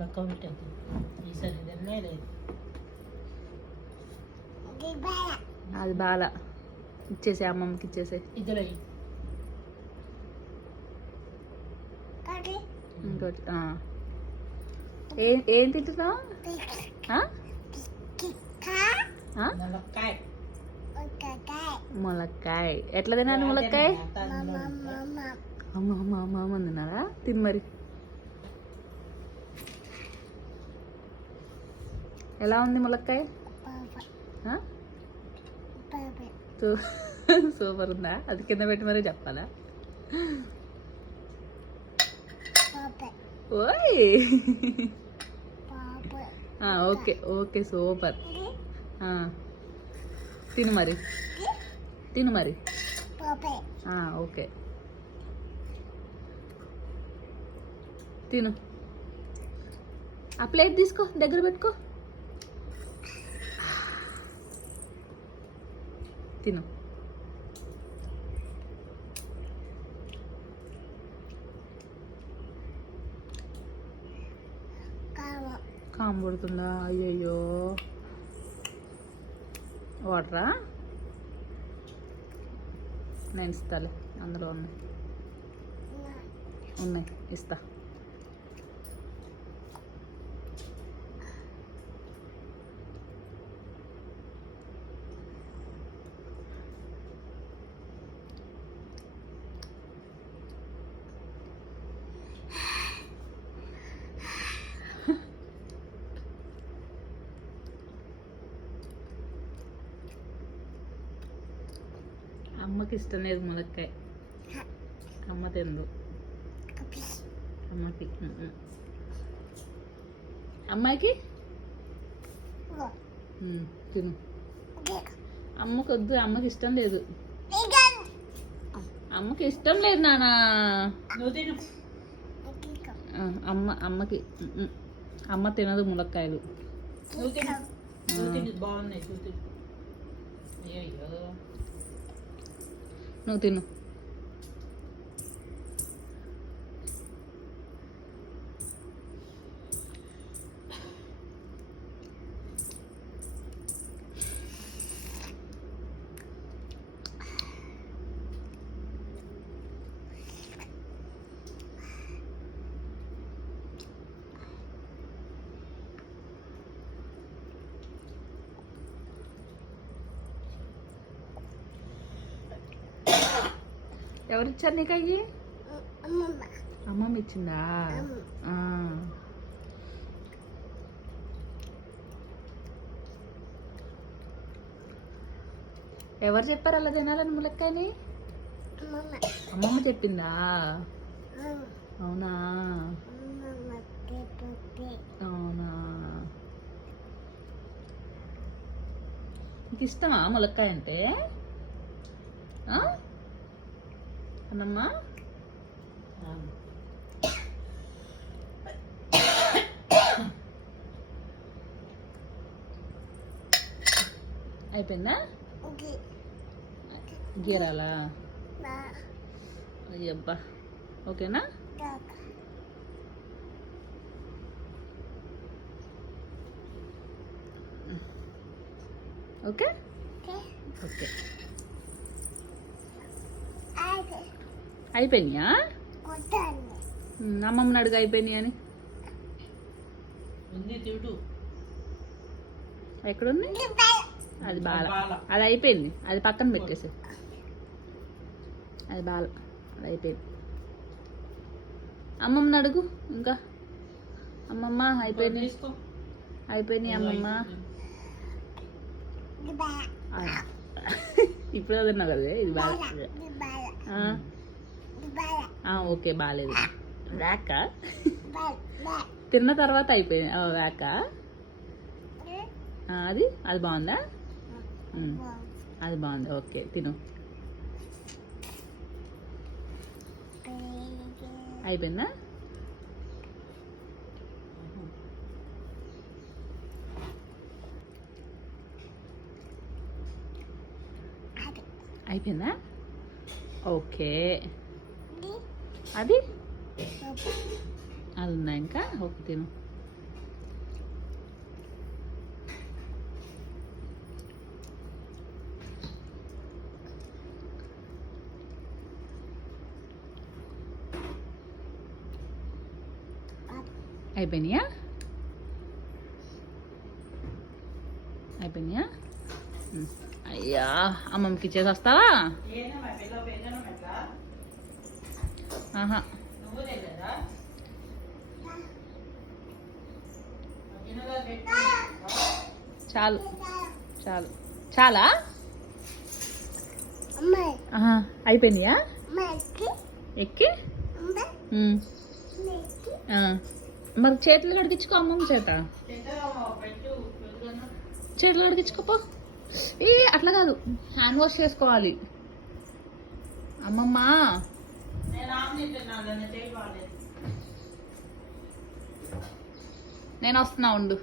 పక్క పెట్టద్దు ఈసారి ఇదన్నే లేదు. అది బాల ఇచ్చేసే, అమ్మమ్మకి ఇచ్చేసే. ఇద్దరు ఇంకోటి ఏం తింటున్నావు? ములక్కాయ. ఎట్లా తినాలి ములక్కాయ? అమ్మ అమ్మ అమ్మ అమ్మ తిన్నారా? తిని మరి. ఎలా ఉంది ములక్కాయ? సూపర్ ఉందా? అది కింద పెట్టి మరీ చెప్పాలా? ఓయ్ ఓకే ఓకే సూపర్. తిను మరి, తిను మరి. ఓకే తిను. ఆ ప్లేట్ తీసుకో, దగ్గర పెట్టుకో, తిను. కామ్ పడుతుందా? అయ్యయ్యో. వాటరా? నేను ఇస్తాలే, అందులో ఉన్నాయి ఉన్నాయి ఇస్తా. అమ్మకి ఇష్టం లేదు ములక్కాయ, అమ్మ తిందు. అమ్మకి అమ్మాయికి తిను. అమ్మకి వద్దు, అమ్మకి ఇష్టం లేదు, అమ్మకి ఇష్టం లేదు నాన్న. అమ్మకి అమ్మ తినదు ములక్కాయలు. బాగున్నాయి, నువ్వు తిను. ఎవరిచ్చారు నీకు అయ్యి? అమ్మమ్మ ఇచ్చిందా? ఎవరు చెప్పారు అలా తినాలని ములక్కాయని? అమ్మమ్మ చెప్పిందా? అవునా? అవునా? నీకు ఇష్టమా ములక్కాయ అంటే? అన్నమ్మా అయిపోయిందా? గీరాలా? అయ్యబ్బా, ఓకేనా? Okay okay. అయిపోయినాయా? అమ్మమ్మని అడుగు అయిపోయినాయి అని. ఎక్కడుంది? అది బాల, అది అయిపోయింది, అది పక్కన పెట్టేసి. అది బాల, అది అయిపోయింది. అమ్మమ్మని అడుగు ఇంకా. అమ్మమ్మ అయిపోయినాయి, అయిపోయినాయి అమ్మమ్మ. ఇప్పుడు అదన్నా కదా ఇది బాగా. ఓకే బాగాలేదు. రాక తిన్న తర్వాత అయిపోయింది. రాక అది అది బాగుందా? అది బాగుంది. ఓకే తిను. అయిపోయిందా? అయిపోయిందా? ఓకే. అది అది ఉందా ఇంకా? ఓకే తిను. అయిపోయినాయా అయిపోయినాయా అయ్యా అమ్మమ్మకి ఇచ్చేసి వస్తావా ఆహా చాలు చాలు చాలా ఆహా, అయిపోయినాయా ఎక్కి ఆ, మరి చేతులు కడిగించుకో అమ్మమ్మ చేత చేతులు కడిగించుకోపో ఏ అట్లా కాదు హ్యాండ్ వాష్ చేసుకోవాలి అమ్మమ్మ నేను వస్తున్నా ఉండు